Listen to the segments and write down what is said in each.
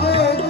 Hare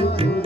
you.